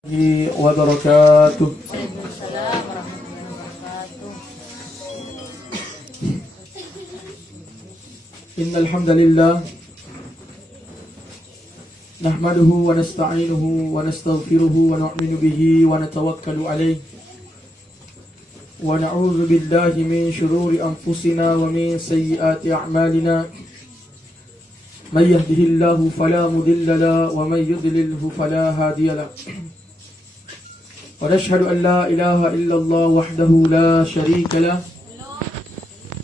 wabarakatuh. Waalaikumsalam warahmatullahi wabarakatuh. Innal hamdalillah nahmaduhu wa nasta'inuhu wa nastaghfiruhu wa nu'minu bihi wa natawakkalu alayhi wa na'udzu billahi min shururi anfusina wa min sayyiati a'malina. Man yahdihillahu fala mudilla lahu wa man yudlilhu fala hadiya lahu. ونشهد أن لا إله إلا الله وحده لا شريك له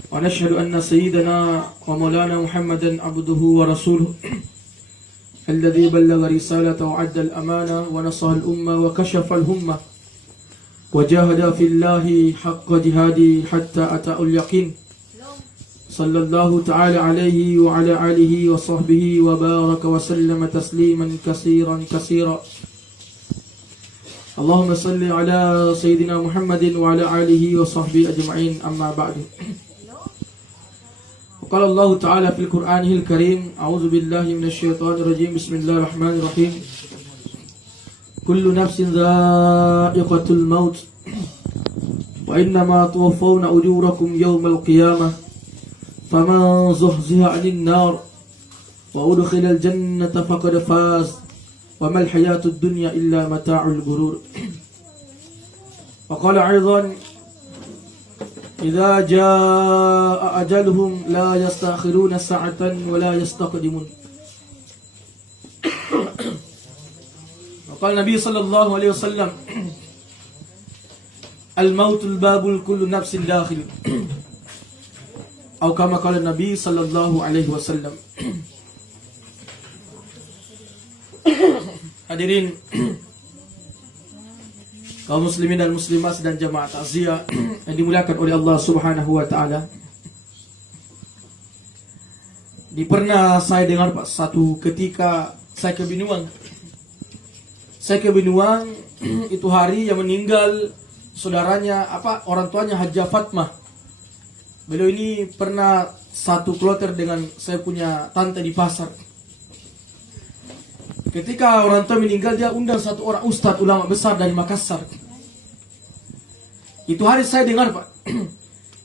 ونشهد أن سيدنا ومولانا محمدا عبده ورسوله الذي بلغ رسالة وعد الأمانة ونصح الأمة وكشف الهمة وجاهد في الله حق جهاده حتى أتاه اليقين صلى الله تعالى عليه وعلى آله وصحبه وبارك وسلم تسليما كثيرا كثيرا. اللهم صل على سيدنا محمد وعلى آله وصحبه أجمعين أما بعد. وقال الله تعالى في القرآن الكريم أعوذ بالله من الشيطان الرجيم بسم الله الرحمن الرحيم كل نفس ذائقة الموت وإنما توفون أجوركم يوم القيامة فمن زحزح عن النار وأدخل الجنة فقد فاز وما الحياة الدنيا إلا متاع الغرور. وقال أيضا إذا جاء أجلهم لا يستأخرون ساعة ولا يستقدمون. وقال النبي صلى الله عليه وسلم الموت الباب كل نفس داخل أو كما قال النبي صلى الله عليه وسلم. Hadirin kaum muslimin dan muslimat dan jamaah takziah yang dimuliakan oleh Allah Subhanahu wa taala. Pernah saya dengar Pak, satu ketika saya ke Binuang. Itu hari yang meninggal saudaranya orang tuanya Hajjah Fatmah. Beliau ini pernah satu kloter dengan saya punya tante di pasar. Ketika orang tua meninggal, dia undang satu orang ustadz ulama besar dari Makassar. Itu hari saya dengar Pak.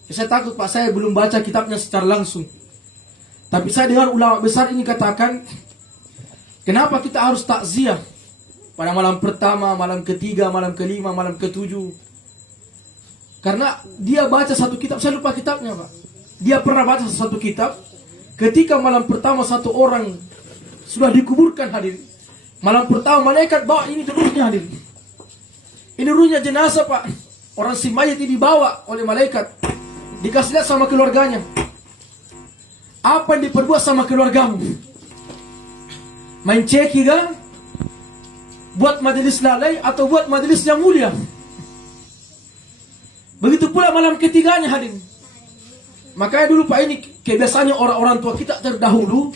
Saya takut Pak, saya belum baca kitabnya secara langsung. Tapi saya dengar ulama besar ini katakan, kenapa kita harus takziah pada malam pertama, malam ketiga, malam kelima, malam ketujuh. Karena dia baca satu kitab, saya lupa kitabnya Pak. Dia pernah baca satu kitab, ketika malam pertama satu orang sudah dikuburkan hadirin. Malam pertama malaikat bawa ini ruhnya hadirin. Ini ruhnya jenazah Pak. Orang si mayat ini dibawa oleh malaikat. Dikasih lihat sama keluarganya. Apa yang diperbuat sama keluargamu? Main ceki kan? Buat majelis lalai atau buat majelis yang mulia? Begitu pula malam ketiganya hadirin. Makanya dulu Pak, ini kebiasaannya orang-orang tua kita terdahulu.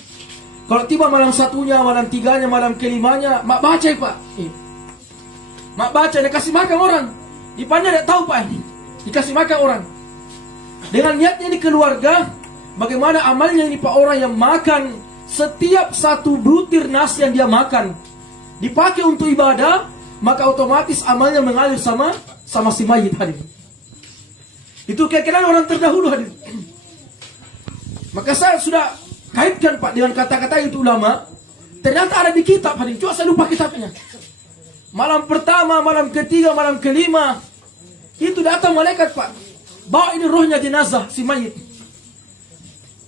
Kalau tiba malam satunya, malam tiganya, malam kelimanya, mak baca Pak. Mak baca, dia kasih makan orang. Ipanya tidak tahu Pak ini. Dikasih makan orang. Dengan niatnya ini keluarga, bagaimana amalnya ini Pak, orang yang makan setiap satu butir nasi yang dia makan dipakai untuk ibadah, maka otomatis amalnya mengalir sama si mayit hadir. Itu keyakinan orang terdahulu hadir. Maka saya sudah kaitkan Pak dengan kata-kata itu ulama. Ternyata ada di kitab hadir. Cuma saya lupa kitabnya. Malam pertama, malam ketiga, malam kelima, itu datang malaikat Pak. Bawa ini rohnya jenazah si mayit.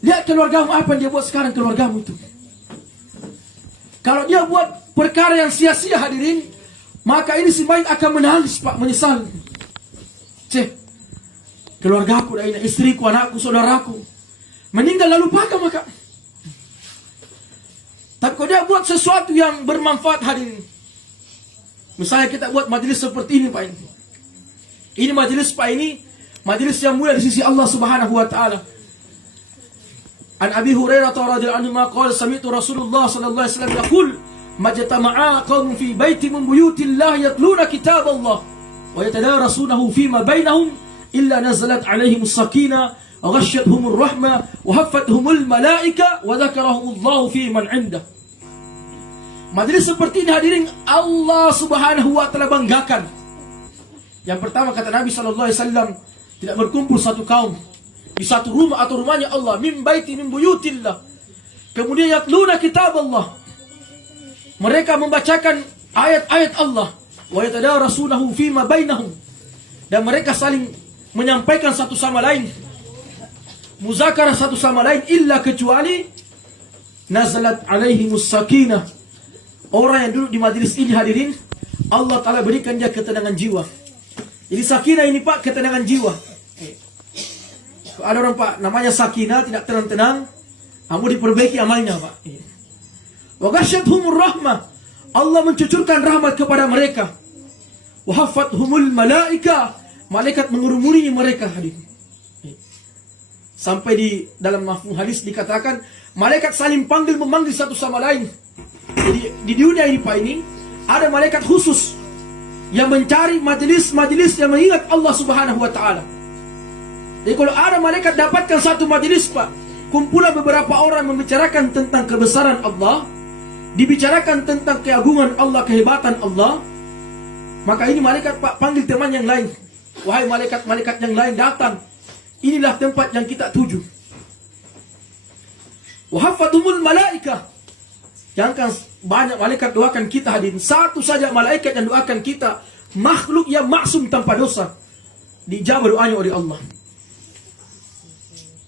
Lihat keluargamu apa yang dia buat sekarang keluargamu itu. Kalau dia buat perkara yang sia-sia hadirin, maka ini si mayit akan menangis Pak, menyesal. Keluargaku, istriku, anakku, saudaraku meninggal lalu pakai maka. Tapi kalau dia buat sesuatu yang bermanfaat hadirin, misalnya kita buat majelis seperti ini Pak ini. Ini majelis Pak ini, majelis yang mulia di sisi Allah Subhanahu wa taala. An Abi Hurairah radhiyallahu anhu qala sami'tu Rasulullah sallallahu alaihi wasallam yaqul majtama'a qaumun fi baitin min buyutillah yatluna kitaballah wa yatadarasunahu fima bainahum illa nazalat alaihimus sakinah وغشتهم الرحمة وهفتهم الملائكة وذكرهم الله في من عنده. Majelis seperti ini hadirin Allah Subhanahu wa taala banggakan. Yang pertama kata Nabi sallallahu alaihi wasallam, tidak berkumpul satu kaum di satu rumah atau rumahnya Allah, min baiti min buyutillah. Kemudian yatluna kitab Allah. Mereka membacakan ayat-ayat Allah, wa yatadarasunahu fima bainahum. Dan mereka saling menyampaikan satu sama lain, muzakarah satu sama lain, illa kecuali nazalat alaihimus sakinah. Orang yang duduk di majelis ini hadirin, Allah Ta'ala berikan dia ketenangan jiwa. Jadi sakinah ini Pak, ketenangan jiwa. Ada orang Pak, namanya sakinah, tidak tenang-tenang, kamu diperbaiki amalnya Pak. Wa ghasyyathumur rahmah, Allah mencucurkan rahmat kepada mereka. Wa haffathumul malaika, malaikat mengurumuri mereka hadirin. Sampai di dalam mafhum hadis dikatakan malaikat saling panggil memanggil satu sama lain. Jadi di dunia ini Pak ini ada malaikat khusus yang mencari majelis-majelis yang mengingat Allah Subhanahu wa taala. Jadi kalau ada malaikat dapatkan satu majelis Pak, kumpulan beberapa orang membicarakan tentang kebesaran Allah, dibicarakan tentang keagungan Allah, kehebatan Allah, maka ini malaikat Pak panggil teman yang lain. Wahai malaikat-malaikat yang lain datang. Inilah tempat yang kita tuju. Wa haffathumul malaika. Jangan banyak malaikat doakan kita hadirin. Satu saja malaikat yang doakan kita, makhluk yang maksum tanpa dosa, dijawab doanya oleh Allah.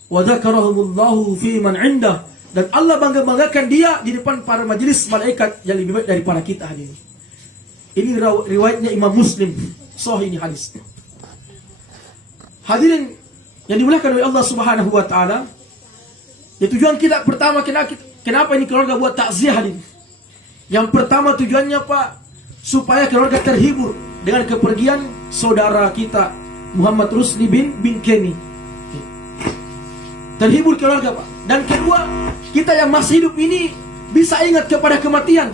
Wa dzakarahumullahu fi man indah. Dan Allah bangga-banggakan dia di depan para majelis malaikat yang lebih baik daripada kita hadirin. Ini riwayatnya Imam Muslim. Sahih ini hadis. Hadirin yang dimuliakan oleh Allah Subhanahu wa taala, ya tujuan kita pertama, kenapa ini keluarga buat takziah hadirin? Yang pertama tujuannya Pak, supaya keluarga terhibur dengan kepergian saudara kita Muhammad Rusli bin Kenny. Terhibur keluarga Pak. Dan kedua, kita yang masih hidup ini bisa ingat kepada kematian.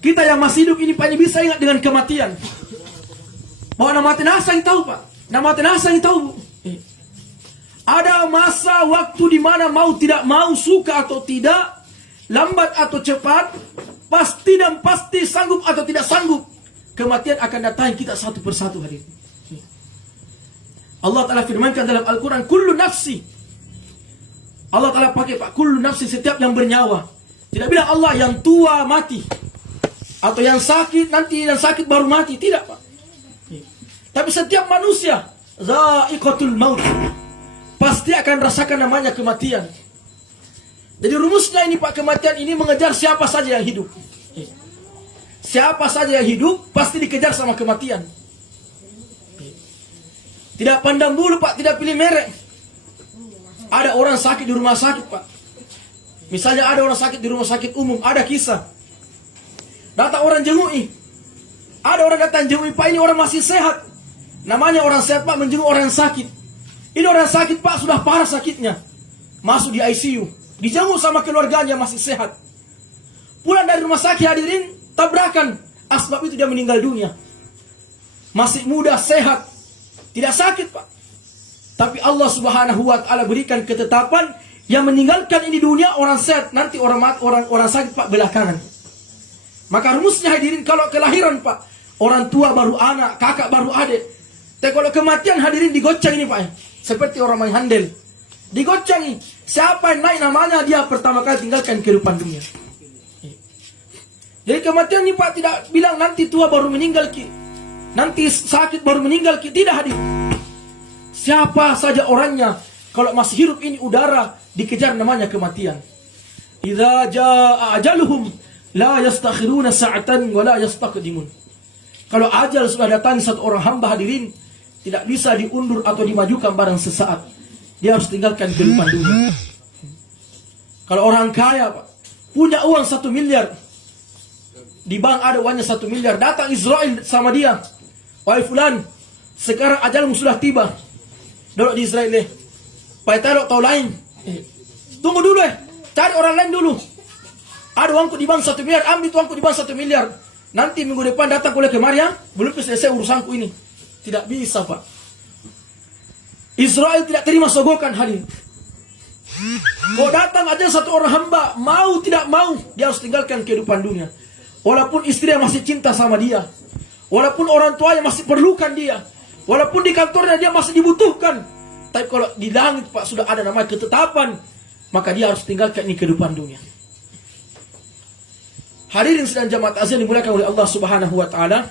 Kita yang masih hidup ini Pak ini bisa ingat dengan kematian. Bahwa nama tenasa yang tahu Pak. Nama tenasa yang tahu. Ada masa waktu di mana mau tidak mau, suka atau tidak, lambat atau cepat, pasti dan pasti, sanggup atau tidak sanggup, kematian akan datang kita satu persatu hari ini. Allah Ta'ala firmankan dalam Al-Quran, kullu nafsi. Allah Ta'ala pakai Pak, kullu nafsi, setiap yang bernyawa. Tidak bilang Allah yang tua mati, atau yang sakit, nanti yang sakit baru mati. Tidak Pak. Tapi setiap manusia za'iqatul maut, pasti akan rasakan namanya kematian. Jadi rumusnya ini Pak, kematian ini mengejar siapa saja yang hidup. Siapa saja yang hidup pasti dikejar sama kematian. Tidak pandang bulu Pak, tidak pilih merek. Ada orang sakit di rumah sakit Pak. Misalnya ada orang sakit di rumah sakit umum, ada kisah. Datang orang jengui. Ada orang datang jengui, Pak ini orang masih sehat. Namanya orang sehat Pak menjenguk orang sakit. Ini orang sakit Pak sudah parah sakitnya. Masuk di ICU. Dijenguk sama keluarganya masih sehat. Pulang dari rumah sakit hadirin, tabrakan. Asbab itu dia meninggal dunia. Masih muda, sehat. Tidak sakit Pak. Tapi Allah Subhanahu wa taala berikan ketetapan yang meninggalkan ini dunia orang sehat, nanti orang sakit Pak belakangan. Maka rumusnya hadirin, kalau kelahiran Pak, orang tua baru anak, kakak baru adik. Tapi kalau kematian hadirin digoceng ini Pak. Seperti orang main handel. Digoceng ini. Siapa yang naik namanya, dia pertama kali tinggalkan kehidupan dunia. Jadi kematian ini Pak tidak bilang nanti tua baru meninggal ki, nanti sakit baru meninggal ki. Tidak hadir. Siapa saja orangnya, kalau masih hidup ini udara, dikejar namanya kematian. Idza jaa ajaluhum la yastakhiruna sa'atan wa la yastaqdimun. Kalau ajal sudah datang satu orang hamba hadirin, tidak bisa diundur atau dimajukan barang sesaat. Dia harus tinggalkan kehidupan dunia. Kalau orang kaya Pak, punya uang 1 miliar, di bank ada uangnya 1 miliar, datang Israel sama dia, wahai fulan, sekarang ajalmu sudah tiba, duduk di Israel deh, pai tahu lain, tunggu dulu cari orang lain dulu, ada uangku di bank 1 miliar, ambil uangku di bank 1 miliar, nanti minggu depan datang boleh kemari ya, belum selesai urusanku ini. Tidak bisa Pak. Israel tidak terima sogokan hadir. Kau datang aja satu orang hamba, mau tidak mau, dia harus tinggalkan kehidupan dunia. Walaupun istrinya masih cinta sama dia, walaupun orang tuanya masih perlukan dia, walaupun di kantornya dia masih dibutuhkan. Tapi kalau di langit Pak sudah ada namanya ketetapan, maka dia harus tinggalkan ini kehidupan dunia. Hadirin sedang jamaat azan dimuliakan oleh Allah Subhanahu wa taala.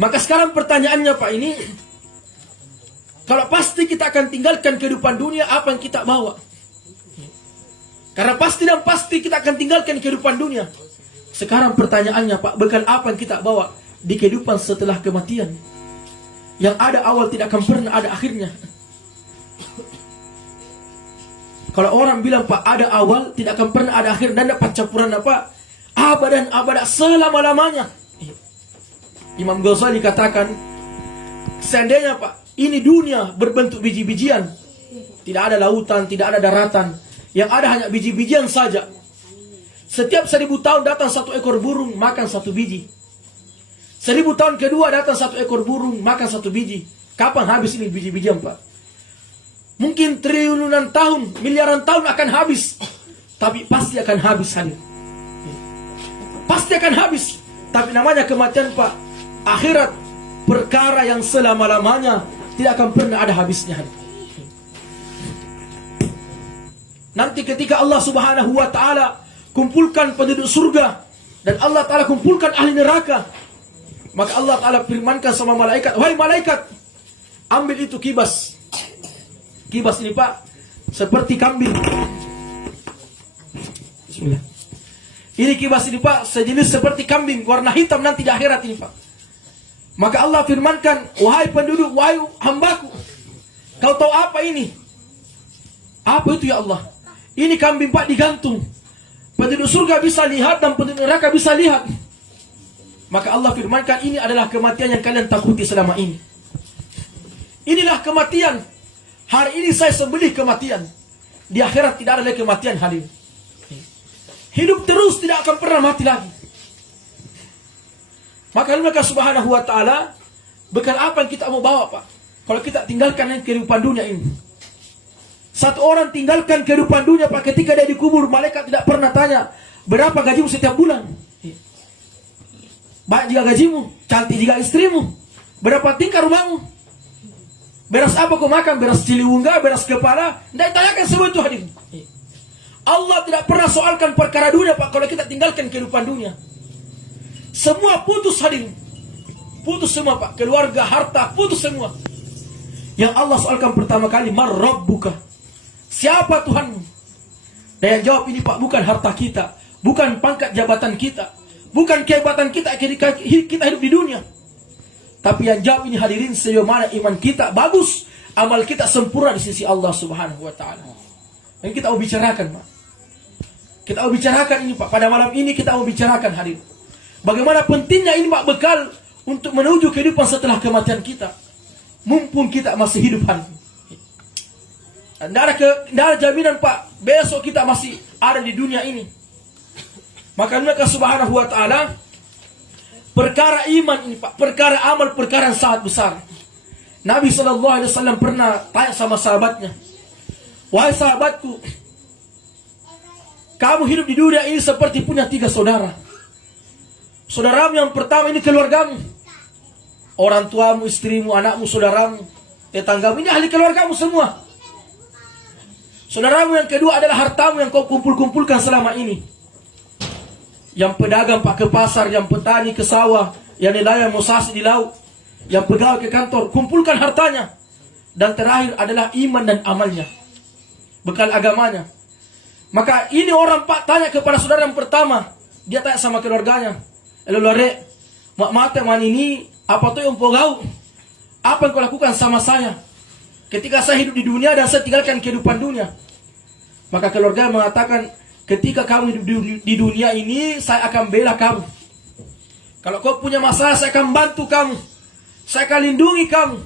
Maka sekarang pertanyaannya Pak ini, kalau pasti kita akan tinggalkan kehidupan dunia, apa yang kita bawa? Karena pasti dan pasti kita akan tinggalkan kehidupan dunia. Sekarang pertanyaannya Pak, bekal apa yang kita bawa di kehidupan setelah kematian? Yang ada awal tidak akan pernah ada akhirnya. Kalau orang bilang Pak, ada awal tidak akan pernah ada akhir dan dapat campuran apa? Abadan abada selama-lamanya. Imam Ghazali katakan, seandainya Pak, ini dunia berbentuk biji-bijian, tidak ada lautan, tidak ada daratan, yang ada hanya biji-bijian saja. Setiap 1000 tahun datang satu ekor burung, makan satu biji. 1000 tahun kedua datang satu ekor burung, makan satu biji. Kapan habis ini biji-bijian Pak? Mungkin triliunan tahun, miliaran tahun akan habis. Tapi pasti akan habis hadir. Pasti akan habis. Tapi namanya kematian Pak, akhirat perkara yang selama-lamanya, tidak akan pernah ada habisnya hadir. Nanti ketika Allah Subhanahu wa taala kumpulkan penduduk surga dan Allah taala kumpulkan ahli neraka, maka Allah taala firmankan sama malaikat, "Wahai malaikat, ambil itu kibas." Kibas ini Pak seperti kambing. Bismillah. Ini kibas ini Pak sejenis seperti kambing, warna hitam nanti di akhirat ini Pak. Maka Allah firmankan, "Wahai penduduk, wahai hambaku, kau tahu apa ini?" Apa itu ya Allah? Ini kambing Pak digantung. Penduduk surga bisa lihat dan penduduk neraka bisa lihat. Maka Allah firmankan, ini adalah kematian yang kalian takuti selama ini. Inilah kematian. Hari ini saya sembelih kematian. Di akhirat tidak ada lagi kematian hadir. Hidup terus, tidak akan pernah mati lagi. Maka Allah Subhanahu wa taala, bekal apa yang kita mau bawa Pak? Kalau kita tinggalkan kehidupan dunia ini. Satu orang tinggalkan kehidupan dunia Pak, ketika dia dikubur, malaikat tidak pernah tanya, berapa gajimu setiap bulan? Baik juga gajimu, cantik juga istrimu, berapa tingkat rumahmu? Beras apa kau makan? Beras ciliwungga, beras kepala? Tidak ditanyakan semua itu hadir. Allah tidak pernah soalkan perkara dunia Pak, kalau kita tinggalkan kehidupan dunia. Semua putus hadir. Putus semua Pak, keluarga, harta, putus semua. Yang Allah soalkan pertama kali, "Man rabbuka?" Siapa Tuhanmu? Dan yang jawab ini Pak, bukan harta kita, bukan pangkat jabatan kita, bukan kehebatan kita ketika kita hidup di dunia. Tapi yang jawab ini hadirin, sejauh mana iman kita bagus, amal kita sempurna di sisi Allah Subhanahu wa taala. Yang kita mau bicarakan Pak. Kita mau bicarakan ini Pak, pada malam ini kita mau bicarakan hadir. Bagaimana pentingnya ini Pak, bekal untuk menuju kehidupan setelah kematian kita. Mumpung kita masih hidup hadir. Tidak ada jaminan Pak, besok kita masih ada di dunia ini. Maka Allah Subhanahu wa taala, perkara iman ini Pak, perkara amal, perkara yang sangat besar. Nabi SAW pernah tanya sama sahabatnya, "Wahai sahabatku, kamu hidup di dunia ini seperti punya 3 saudara. Saudaramu yang pertama ini keluargamu, orang tuamu, istrimu, anakmu, saudaramu, tetanggamu, ini ahli keluargamu semua. Saudaramu yang kedua adalah hartamu yang kau kumpul-kumpulkan selama ini. Yang pedagang Pak ke pasar, yang petani ke sawah, yang nelayan musasi di laut, yang pegawai ke kantor, kumpulkan hartanya. Dan terakhir adalah iman dan amalnya, bekal agamanya." Maka ini orang Pak tanya kepada saudara yang pertama, dia tanya sama keluarganya, "Elolore, mak mate man ini, apa tuh yang kau? Apa yang kau lakukan sama saya ketika saya hidup di dunia dan saya tinggalkan kehidupan dunia?" Maka keluarga mengatakan, "Ketika kamu hidup di dunia ini, saya akan bela kamu. Kalau kau punya masalah, saya akan bantu kamu. Saya akan lindungi kamu.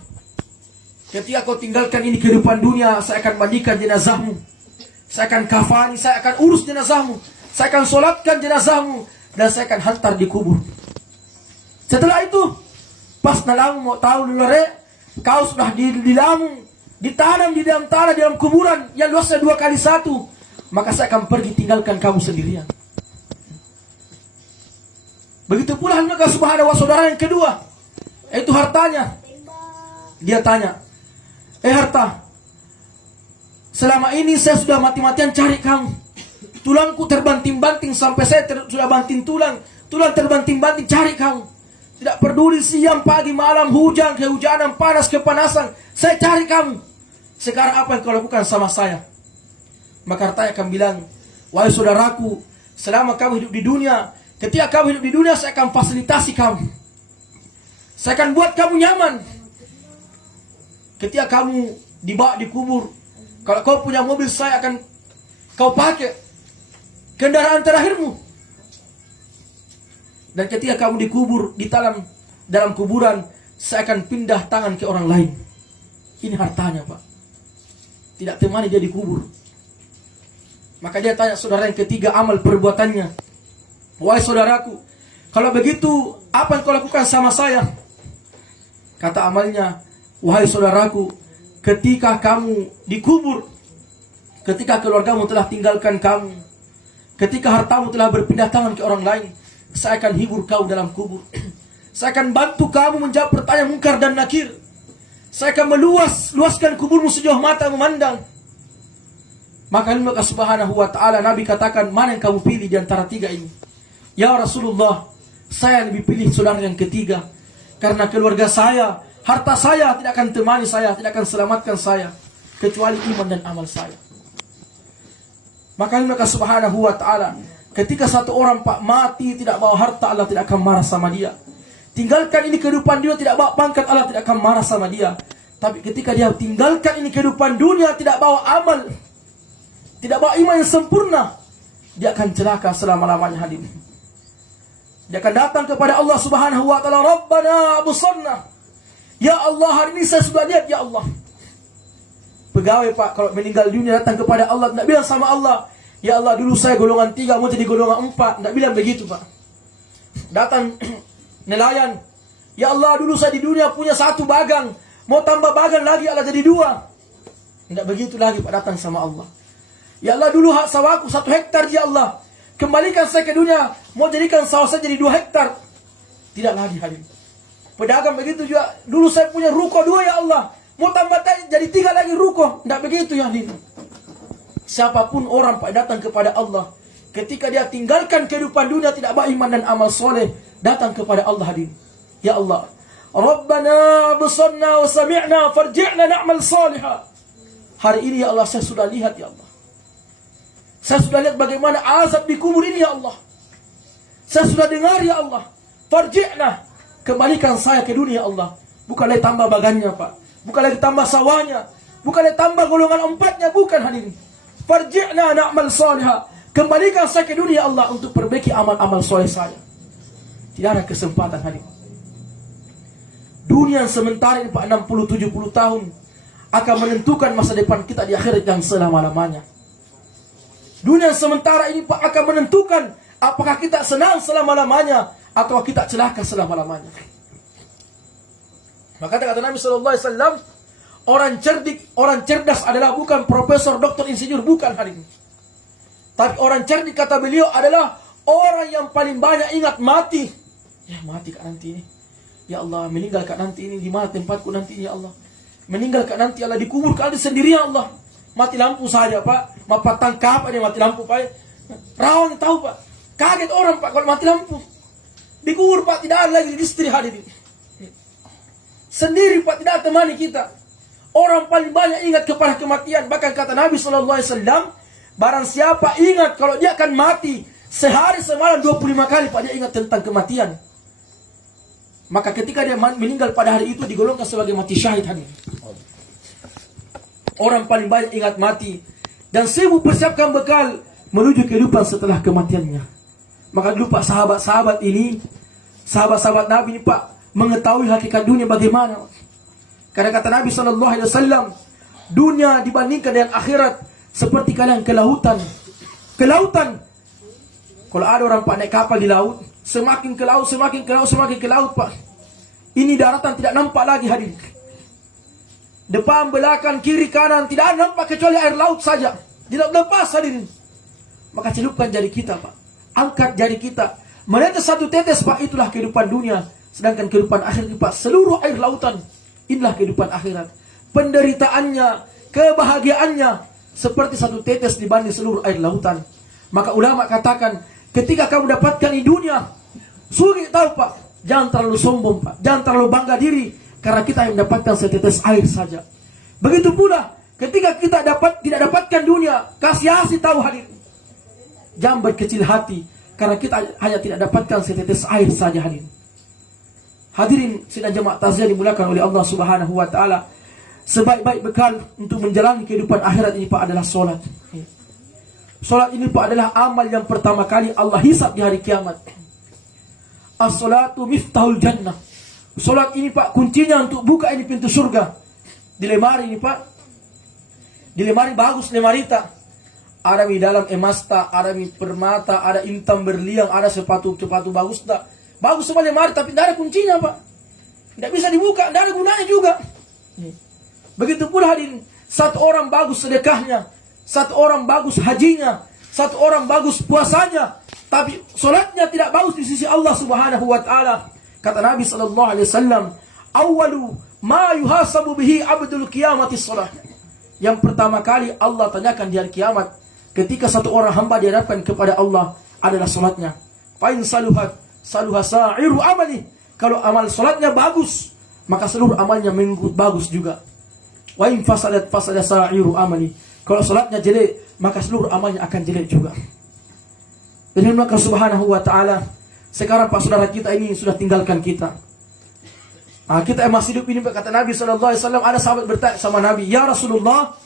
Ketika kau tinggalkan ini kehidupan dunia, saya akan mandikan jenazahmu. Saya akan kafani, saya akan urus jenazahmu. Saya akan solatkan jenazahmu. Dan saya akan hantar di kubur. Setelah itu, pas nalamu mau tahu lore, kau sudah di lamu, ditanam di dalam tanah, di dalam kuburan yang luasnya 2x1, maka saya akan pergi tinggalkan kamu sendirian. Begitu pula maka subhanahu wa saudara yang kedua, yaitu hartanya. Dia tanya, harta, selama ini saya sudah mati-matian cari kamu. Tulangku terbanting-banting sampai saya sudah banting tulang terbanting-banting cari kamu. Tidak peduli siang, pagi, malam, hujan, kehujanan, panas, kepanasan, saya cari kamu. Sekarang apa yang kau lakukan sama saya? Maka hartanya akan bilang, wahai saudaraku, selama kamu hidup di dunia, ketika kamu hidup di dunia, saya akan fasilitasi kamu. Saya akan buat kamu nyaman. Ketika kamu dibawa dikubur, kalau kau punya mobil, saya akan kau pakai kendaraan terakhirmu. Dan ketika kamu dikubur di dalam kuburan, saya akan pindah tangan ke orang lain. Ini hartanya, Pak. Tidak temani dia dikubur. Maka dia tanya saudara yang ketiga, amal perbuatannya. Wahai saudaraku, kalau begitu apa yang kau lakukan sama saya? Kata amalnya, wahai saudaraku, ketika kamu dikubur, ketika keluargamu telah tinggalkan kamu, ketika hartamu telah berpindah tangan ke orang lain, saya akan hibur kau dalam kubur. Saya akan bantu kamu menjawab pertanyaan mungkar dan nakir. Saya akan luaskan kuburmu sejauh mata memandang. Maka subhanahu wa ta'ala, Nabi katakan, mana yang kamu pilih di antara tiga ini? Ya Rasulullah, saya lebih pilih saudara yang ketiga. Karena keluarga saya, harta saya tidak akan temani saya, tidak akan selamatkan saya, kecuali iman dan amal saya. Maka subhanahu wa ta'ala, ketika satu orang Pak mati tidak bawa harta, Allah tidak akan marah sama dia. Tinggalkan ini kehidupan dunia, tidak bawa pangkat, Allah tidak akan marah sama dia. Tapi ketika dia tinggalkan ini kehidupan dunia, tidak bawa amal, tidak bawa iman yang sempurna, dia akan celaka selama-lamanya hadirin. Dia akan datang kepada Allah subhanahu wa ta'ala, Rabbana absarna. Ya Allah, hari ini saya sudah lihat, ya Allah. Pegawai Pak, kalau meninggal dunia datang kepada Allah, tidak bilang sama Allah, ya Allah, dulu saya golongan 3, mau jadi golongan 4. Tidak bilang begitu Pak. Datang nelayan, ya Allah, dulu saya di dunia punya 1 bagang, mau tambah bagang lagi, Allah jadi 2. Tidak begitu lagi Pak, datang sama Allah. Ya Allah, dulu hak sawahku 1 hektar, ya Allah, kembalikan saya ke dunia, mau jadikan sawah saya jadi 2 hektar. Tidak lagi hadirin. Pedagang begitu juga, dulu saya punya ruko 2, ya Allah, mau tambah jadi 3 lagi ruko. Tidak begitu ya hadirin. Siapapun orang Pak datang kepada Allah, ketika dia tinggalkan kehidupan dunia, tidak beriman dan amal soleh, datang kepada Allah hadirin. Ya Allah, Rabbana absarna wa sami'na farji'na na'mal salihah. Hari ini ya Allah, saya sudah lihat ya Allah. Saya sudah lihat bagaimana azab di kubur ini ya Allah. Saya sudah dengar ya Allah. Farji'na, kembalikan saya ke dunia ya Allah. Bukan lagi tambah bagannya Pak, bukan lagi tambah sawahnya, bukan lagi tambah golongan 4-nya, bukan hadirin. Farji'na na'mal salihah, kembalikan saya ke dunia ya Allah untuk perbaiki amal-amal soleh saya. Tidak ada kesempatan hadirin. Dunia sementara ini Pak, 60-70 tahun akan menentukan masa depan kita di akhirat yang selama-lamanya. Dunia sementara ini Pak akan menentukan apakah kita senang selama-lamanya atau kita celaka selama-lamanya. Maka kata Nabi SAW, orang cerdik, orang cerdas adalah bukan profesor, doktor, insinyur, bukan hari ini. Tapi orang cerdik kata beliau adalah orang yang paling banyak ingat mati. Ya mati kak nanti ini. Ya Allah, meninggal kak nanti ini, di mana tempatku nanti ini ya Allah. Meninggal kak nanti Allah, dikubur kak sendiri ya Allah. Mati lampu saja Pak, mapat tangkap aja mati lampu Pak. Rawang tahu Pak, kaget orang Pak kalau mati lampu. Dikubur Pak, tidak ada lagi istri hadirin. Sendiri Pak, tidak temani kita. Orang paling banyak ingat kepada kematian. Bahkan kata Nabi SAW, barang siapa ingat kalau dia akan mati, sehari semalam 25 kali Pak dia ingat tentang kematian, maka ketika dia meninggal pada hari itu digolongkan sebagai mati syahid hadirin. Orang paling banyak ingat mati dan sibuk persiapkan bekal menuju kehidupan setelah kematiannya. Maka dulu Pak, sahabat-sahabat ini, sahabat-sahabat Nabi ini Pak, mengetahui hakikat dunia bagaimana. Karena kata Nabi SAW, dunia dibandingkan dengan akhirat seperti kalian ke lautan. Ke lautan. Kalau ada orang Pak naik kapal di laut, semakin ke laut, semakin ke laut, semakin ke laut Pak, ini daratan tidak nampak lagi hadirin. Depan, belakang, kiri, kanan, tidak ada nampak kecuali air laut saja. Tidak lepas hadirin. Maka celupkan jari kita, Pak. Angkat jari kita. Menetes satu tetes, Pak, itulah kehidupan dunia. Sedangkan kehidupan akhirat, Pak, seluruh air lautan. Inilah kehidupan akhirat. Penderitaannya, kebahagiaannya seperti satu tetes dibanding seluruh air lautan. Maka ulama katakan, ketika kamu dapatkan di dunia, suri tahu, Pak, jangan terlalu sombong, Pak. Jangan terlalu bangga diri, karena kita yang mendapatkan setetes air saja. Begitu pula, ketika kita tidak dapatkan dunia, kasih tahu hadir. Jangan berkecil hati, karena kita hanya tidak dapatkan setetes air saja hadir. Hadirin sidang jemaah takziah dimulakan oleh Allah Subhanahu wa taala. Sebaik-baik bekal untuk menjalani kehidupan akhirat ini, Pak, adalah solat. Solat ini, Pak, adalah amal yang pertama kali Allah hisab di hari kiamat. As-salatu miftahul jannah. Solat ini, Pak, kuncinya untuk buka ini pintu surga. Di lemari ini, Pak, di lemari bagus, lemari tak ada di dalam emas tak, ada di permata, ada intan berliang, ada sepatu bagus tak. Bagus semua lemari, tapi tidak ada kuncinya, Pak. Tidak bisa dibuka, tidak ada gunanya juga. Begitu pula hadirin, satu orang bagus sedekahnya, satu orang bagus hajinya, satu orang bagus puasanya, tapi solatnya tidak bagus di sisi Allah Subhanahu wa taala. Kata Nabi sallallahu alaihi wasallam, "Awwalu ma yuhasabu bihi 'abdul qiyamati shalah." Yang pertama kali Allah tanyakan di hari kiamat ketika satu orang hamba dihadapkan kepada Allah adalah salatnya. Fa in saluhat saluha sa'iru amali. Kalau amal salatnya bagus, maka seluruh amalnya mengikut bagus juga. Wa in fasadat fasada sa'iru amali. Kalau salatnya jelek, maka seluruh amalnya akan jelek juga. Dan maka Subhanahu wa taala, sekarang Pak, saudara kita ini sudah tinggalkan kita. Kita yang masih hidup ini, kata Nabi sallallahu alaihi wasallam, ada sahabat bertanya sama Nabi, "Ya Rasulullah,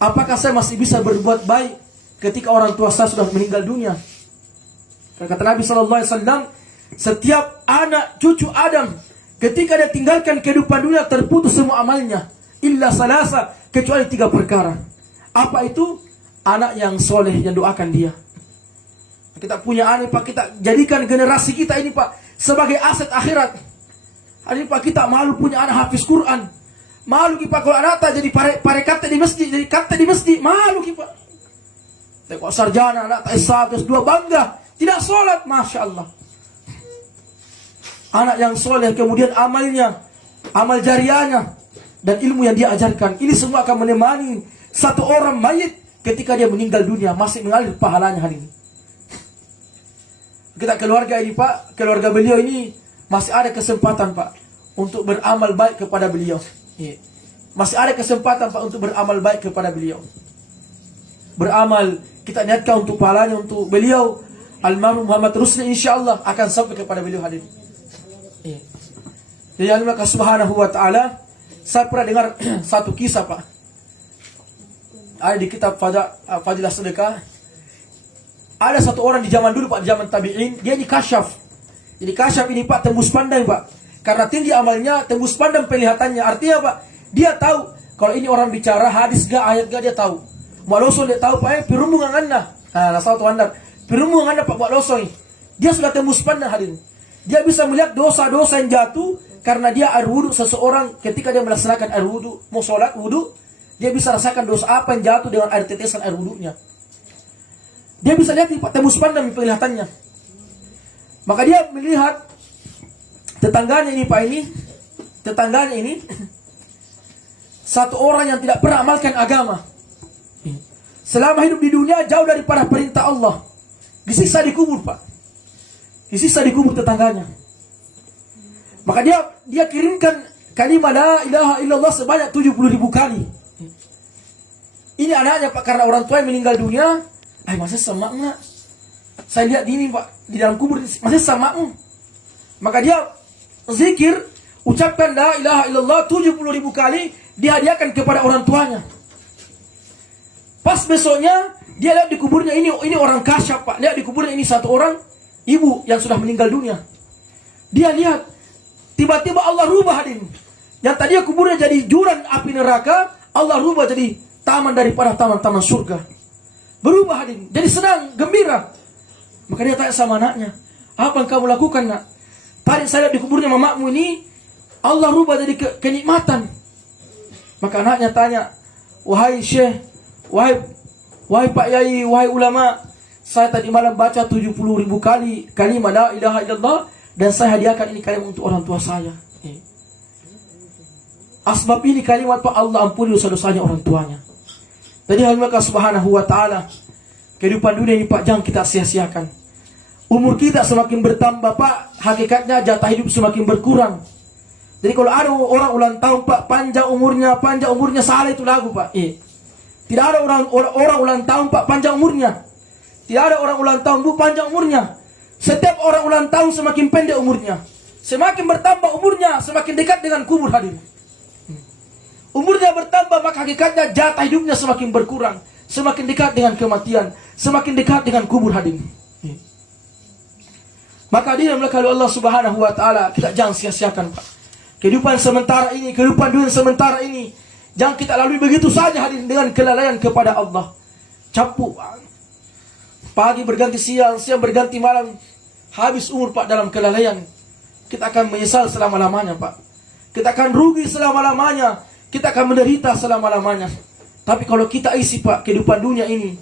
apakah saya masih bisa berbuat baik ketika orang tua saya sudah meninggal dunia?" Kata Nabi sallallahu alaihi wasallam, setiap anak cucu Adam ketika dia tinggalkan kehidupan dunia terputus semua amalnya, illa salasa, kecuali 3 perkara. Apa itu? Anak yang soleh yang doakan dia. Kita punya anak, Pak, kita jadikan generasi kita ini, Pak, sebagai aset akhirat. Hari ini, Pak, kita malu punya anak hafiz Quran. Malu kita kalau anak tak jadi parekat di masjid, jadi kata di masjid, malu kita. Tengok sarjana, anak tak S1, S2, bangga. Tidak sholat, Masya Allah. Anak yang soleh, kemudian amalnya, amal jariahnya, dan ilmu yang dia ajarkan. Ini semua akan menemani satu orang mayit ketika dia meninggal dunia, masih mengalir pahalanya hari ini. Kita keluarga ini, Pak, keluarga beliau ini masih ada kesempatan, Pak, untuk beramal baik kepada beliau. Masih ada kesempatan, Pak, untuk beramal baik kepada beliau. Beramal, kita niatkan untuk pahalanya untuk beliau. Almarhum Muhammad Rusli insyaallah akan sampai kepada beliau hadir. Jadi Allah Subhanahu wa taala, saya pernah dengar satu kisah, Pak. Ada di kitab Fadilah Sedekah. Ada satu orang di zaman dulu, Pak, di zaman tabi'in, dia dikasyaf. Jadi kasyaf ini, Pak, tembus pandang, Pak. Karena tinggi amalnya, tembus pandang penglihatannya. Artinya, Pak, dia tahu kalau ini orang bicara hadis gak, ayat gak, dia tahu. Waloso dia tahu, Pak, pirumbungan anda. Satu andar. Pirumbungan anda, Pak, buat losong. Dia sudah tembus pandang hadirin. Dia bisa melihat dosa-dosa yang jatuh karena dia air wudu seseorang ketika dia melaksanakan air wudu, mau sholat wudu, dia bisa rasakan dosa apa yang jatuh dengan air tetesan air wudunya. Dia bisa lihat, Pak, tembus pandang penglihatannya. Maka dia melihat tetangganya ini, Pak, tetangganya ini satu orang yang tidak pernah amalkan agama. Selama hidup di dunia jauh daripada perintah Allah. Disiksa di kubur, Pak. Disiksa di kubur tetangganya. Maka dia kirimkan kalimat la ilaha illallah sebanyak 70.000 kali. Ini anaknya, Pak, karena orang tua yang meninggal dunia. Masa sama enggak? Saya lihat ini, Pak, di dalam kubur masih sama. Maka dia zikir, ucapkan la ilaha illallah 70.000 kali, dihadiahkan kepada orang tuanya. Pas besoknya dia lihat di kuburnya ini orang kasyaf, Pak. Lihat di kuburnya ini satu orang ibu yang sudah meninggal dunia. Dia lihat tiba-tiba Allah rubah hadirin. Yang tadinya kuburnya jadi jurang api neraka, Allah rubah jadi taman daripada taman-taman surga. Berubah hadirin, jadi senang, gembira. Maka dia tanya sama anaknya, "Apa yang kamu lakukan, nak? Tadi saya lihat di kuburnya mamamu ini, Allah rubah jadi kenikmatan." Maka anaknya tanya, wahai Syekh, wahai Pak Yai, wahai ulama, saya tadi malam baca 70.000 kali kalimat la ilaha illallah dan saya hadiahkan ini kalimat untuk orang tua saya. Asbab ini kalimat Pak, Allah ampuni dosa-dosanya orang tuanya. Jadi Allah Subhanahu wa taala, kehidupan dunia ini Pak jangan kita sia-siakan. Umur kita semakin bertambah Pak, hakikatnya jatah hidup semakin berkurang. Jadi kalau ada orang ulang tahun Pak, panjang umurnya, salah itu lagu Pak. Tidak ada orang ulang tahun Pak, panjang umurnya. Tidak ada orang ulang tahun Bu, panjang umurnya. Setiap orang ulang tahun semakin pendek umurnya. Semakin bertambah umurnya, semakin dekat dengan kubur hadir. Umurnya bertambah, maka hakikatnya jatah hidupnya semakin berkurang. Semakin dekat dengan kematian, semakin dekat dengan kubur hadir. Maka dia kalau Allah Subhanahu wa taala, kita jangan sia-siakan Pak. Kehidupan sementara ini, kehidupan dunia sementara ini, jangan kita lalui begitu saja hadir dengan kelalaian kepada Allah. Capuk Pak. Pagi berganti siang, siang berganti malam. Habis umur Pak dalam kelalaian. Kita akan menyesal selama-lamanya Pak. Kita akan rugi selama-lamanya. Kita akan menderita selama-lamanya. Tapi kalau kita isi Pak kehidupan dunia ini,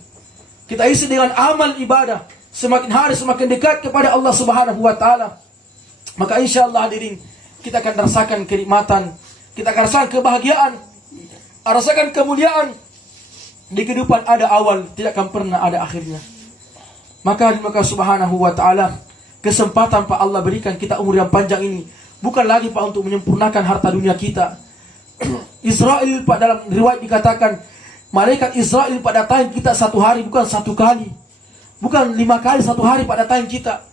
kita isi dengan amal ibadah, semakin hari semakin dekat kepada Allah Subhanahu wa taala, maka insyaallah hadirin, kita akan rasakan kenikmatan, kita akan rasakan kebahagiaan, rasakan kemuliaan. Di kehidupan ada awal, tidak akan pernah ada akhirnya. Maka Subhanahu wa taala, kesempatan Pak Allah berikan kita umur yang panjang ini, bukan lagi Pak untuk menyempurnakan harta dunia kita. Israel Pak, dalam riwayat dikatakan, malaikat Israel Pak datang kita satu hari, bukan satu kali, bukan 5 kali satu hari Pak datang kita,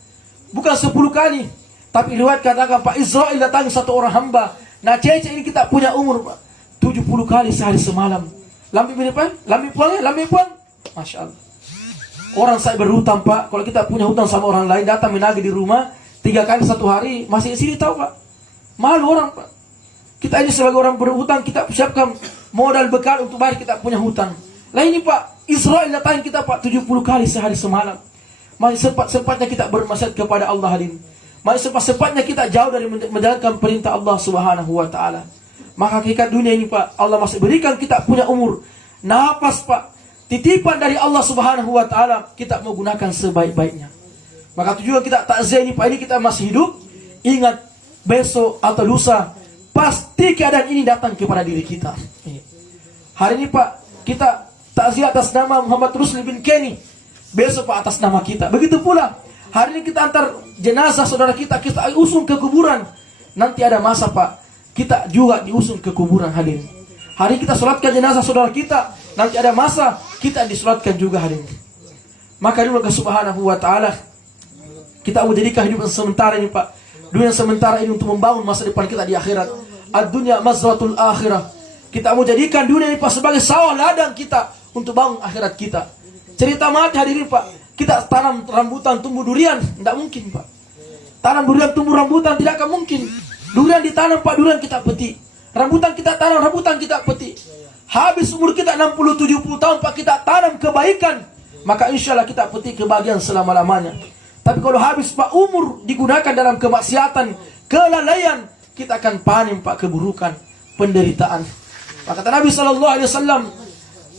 bukan 10 kali. Tapi riwayat katakan Pak Israel datang satu orang hamba. Nah cece ini kita punya umur Pak 70 kali sehari semalam. Lambi pulang ya, lambi pulang. Masya Allah. Orang saya berhutang Pak, kalau kita punya hutang sama orang lain, datang menagih di rumah 3 kali satu hari, masih di sini tahu Pak. Malu orang Pak. Kita ini sebagai orang berhutang, kita siapkan modal bekal untuk bayar kita punya hutang. Lah ini Pak, Israel datang kita Pak 70 kali sehari semalam. Masih sempat-sempatnya kita bermaksiat kepada Allah hadirin. Masih sempat-sempatnya kita jauh dari menjalankan perintah Allah Subhanahu wa taala. Maka hakikat dunia ini Pak, Allah masih berikan kita punya umur, nafas Pak, titipan dari Allah Subhanahu wa taala, kita mau gunakan sebaik-baiknya. Maka tujuan kita takziah ini Pak, ini kita masih hidup, ingat besok atau lusa pasti keadaan ini datang kepada diri kita. Hari ini Pak, kita takziah atas nama Muhammad Rusli bin Kenny. Besok Pak atas nama kita. Begitu pula hari ini kita antar jenazah saudara kita usung ke kuburan. Nanti ada masa Pak, kita juga diusung ke kuburan hadirin. Hari kita sholatkan jenazah saudara kita, nanti ada masa kita disolatkan juga hadirin. Maka dulu Subhanahu wa taala, kita mau jadikan hidup sementara ini Pak, dunia sementara ini untuk membangun masa depan kita di akhirat. Ad-dunya mazratul akhirah. Kita mau jadikan dunia ini Pak sebagai sawah ladang kita untuk bangun akhirat kita. Cerita mati hadirin Pak, kita tanam rambutan tumbuh durian, tidak mungkin Pak. Tanam durian tumbuh rambutan tidak akan mungkin. Durian ditanam Pak, durian kita petik. Rambutan kita tanam, rambutan kita petik. Habis umur kita 60-70 tahun Pak, kita tanam kebaikan, maka insya Allah kita petik kebahagiaan selama-lamanya. Tapi kalau habis Pak umur digunakan dalam kemaksiatan, kelalaian, kita akan panen Pak keburukan, penderitaan. Maka kata Nabi SAW,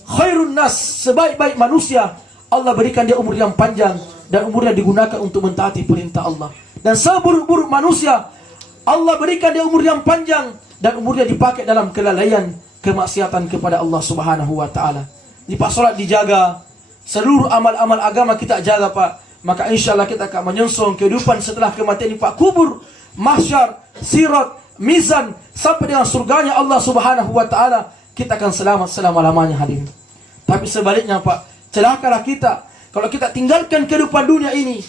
khairun nas, sebaik-baik manusia, Allah berikan dia umur yang panjang dan umurnya digunakan untuk mentaati perintah Allah. Dan seburuk-buruk manusia, Allah berikan dia umur yang panjang dan umurnya dipakai dalam kelalaian, kemaksiatan kepada Allah Subhanahu wa taala. Jadi Pak, salat dijaga, seluruh amal-amal agama kita jaga Pak. Maka insya Allah kita akan menyongsong kehidupan setelah kematian ini Pak. Kubur, mahsyar, sirat, mizan, sampai dengan surganya Allah Subhanahu wa taala, kita akan selamat selama-lamanya hadirin. Tapi sebaliknya Pak, celakalah kita kalau kita tinggalkan kehidupan dunia ini,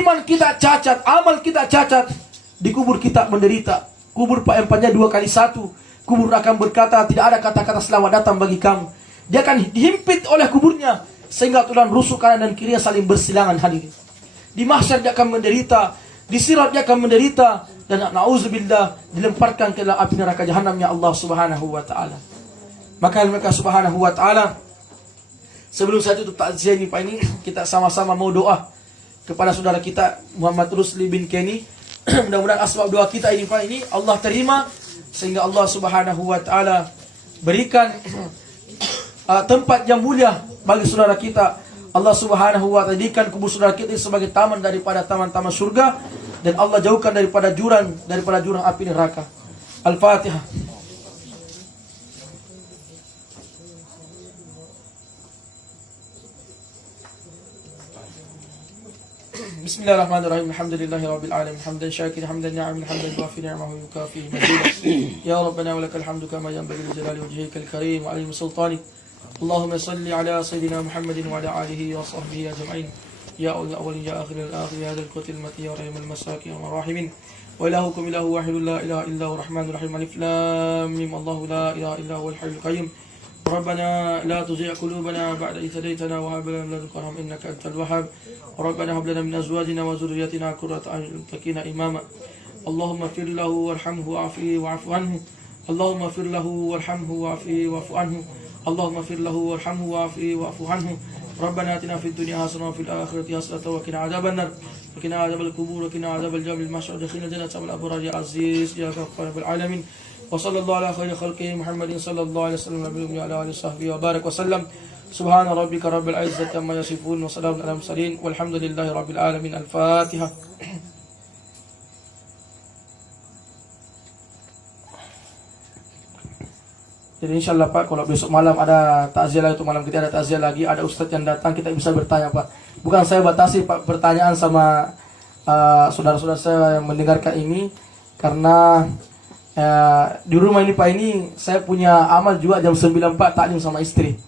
iman kita cacat, amal kita cacat, di kubur kita menderita. Kubur Pak yang panjang 2 kali 1. Kubur akan berkata, tidak ada kata-kata selamat datang bagi kamu. Dia akan dihimpit oleh kuburnya sehingga tulang rusuk kanan dan kirinya saling bersilangan hadirin. Di mahsyar dia akan menderita, di sirat dia akan menderita, dan na'udzubillah dilemparkan ke dalam api neraka jahanamnya Allah Subhanahu wa taala. Maka mereka Subhanahu wa taala, sebelum saya tutup takziah ini Pak, ini kita sama-sama mau doa kepada saudara kita Muhammad Rusli bin Kenny. Mudah-mudahan asbab doa kita ini Pak, ini Allah terima, sehingga Allah Subhanahu wa taala berikan tempat yang mulia bagi saudara kita. Allah Subhanahu wa taala jadikan kubur saudara kita sebagai taman daripada taman-taman surga, dan Allah jauhkan daripada jurang api neraka. Al-Fatihah. Bismillahirrahmanirrahim. Alhamdulillahirabbil alamin. Hamdan syakiran, hamdan ni'aman, hamdan yuwafi ni'amahu wa yukafi mazidah. Ya Rabbana wa lakal hamdu kama yanbaghi li jalali wajhikal karim wa 'azimi sultanik. Allahumma salli ala sayyidina Muhammadin wa ala alihi wa sahbihi ajma'in. Ya awwal ya akhir al-akhir ya dzal qutil mati ya rahimul masakin wa rahimin. Wa ilahukum ilahu wahidun la ilaha illa huwa rahmanur rahim. Alif lam mim. Allahu la ilaha illa huwal hayyul qayyum. ربنا لا تزغ قلوبنا بعد إذ هديتنا وهب لنا من لدنك رحمة إنك أنت الوهاب. ربنا هب لنا من أزواجنا وذرياتنا قرة أعين للمتقين إماما. اللهم اغفر له وارحمه وعافه واعف عنه. اللهم اغفر له وارحمه وعافه واعف عنه. اللهم اغفر له وارحمه وعافه واعف عنه. ربنا آتنا في الدنيا حسنة وفي الآخرة حسنة وقنا عذاب النار وقنا عذاب القبور وقنا عذاب الجبل المحشر ودخلنا جنة الأبرار يا عزيز يا غفار رب العالمين. وصلى الله على خير خلقه محمد صلى الله عليه وسلم وعلى آله وصحبه وبارك وسلم. سبحان ربك رب العزة عما يصفون وسلام على المرسلين والحمد لله رب العالمين. الفاتحة. Jadi insyaallah Pak, kalau besok malam ada takziah lagi, untuk malam kita ada takziah lagi, ada ustadz yang datang, kita bisa bertanya Pak. Bukan saya batasi Pak pertanyaan sama saudara-saudara saya yang mendengarkan ini, karena di rumah ini Pak, ini saya punya amal juga jam 9 Pak, taklim sama istri.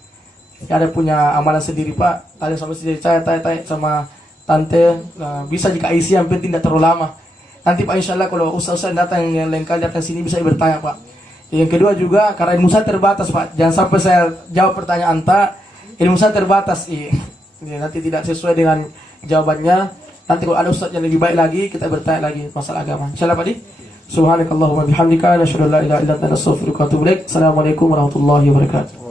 Ada punya amalan sendiri Pak, taklim sama istri. Saya tanya sama tante, bisa jika isi yang penting tidak terlalu lama. Nanti Pak insyaallah kalau ustaz-ustaz datang yang lain kali datang sini bisa bertanya Pak. Yang kedua juga karena ilmu saya terbatas Pak, jangan sampai saya jawab pertanyaan tak, ilmu saya terbatas. Nanti tidak sesuai dengan jawabannya. Nanti kalau ada ustaz yang lebih baik lagi, kita bertanya lagi masalah agama. Insyaallah Pak di. Subhanakallahumma bihamdika, nasyhadu an la ilaha illa anta, nastaghfiruka wa atubu ilaik. Assalamualaikum warahmatullahi wabarakatuh.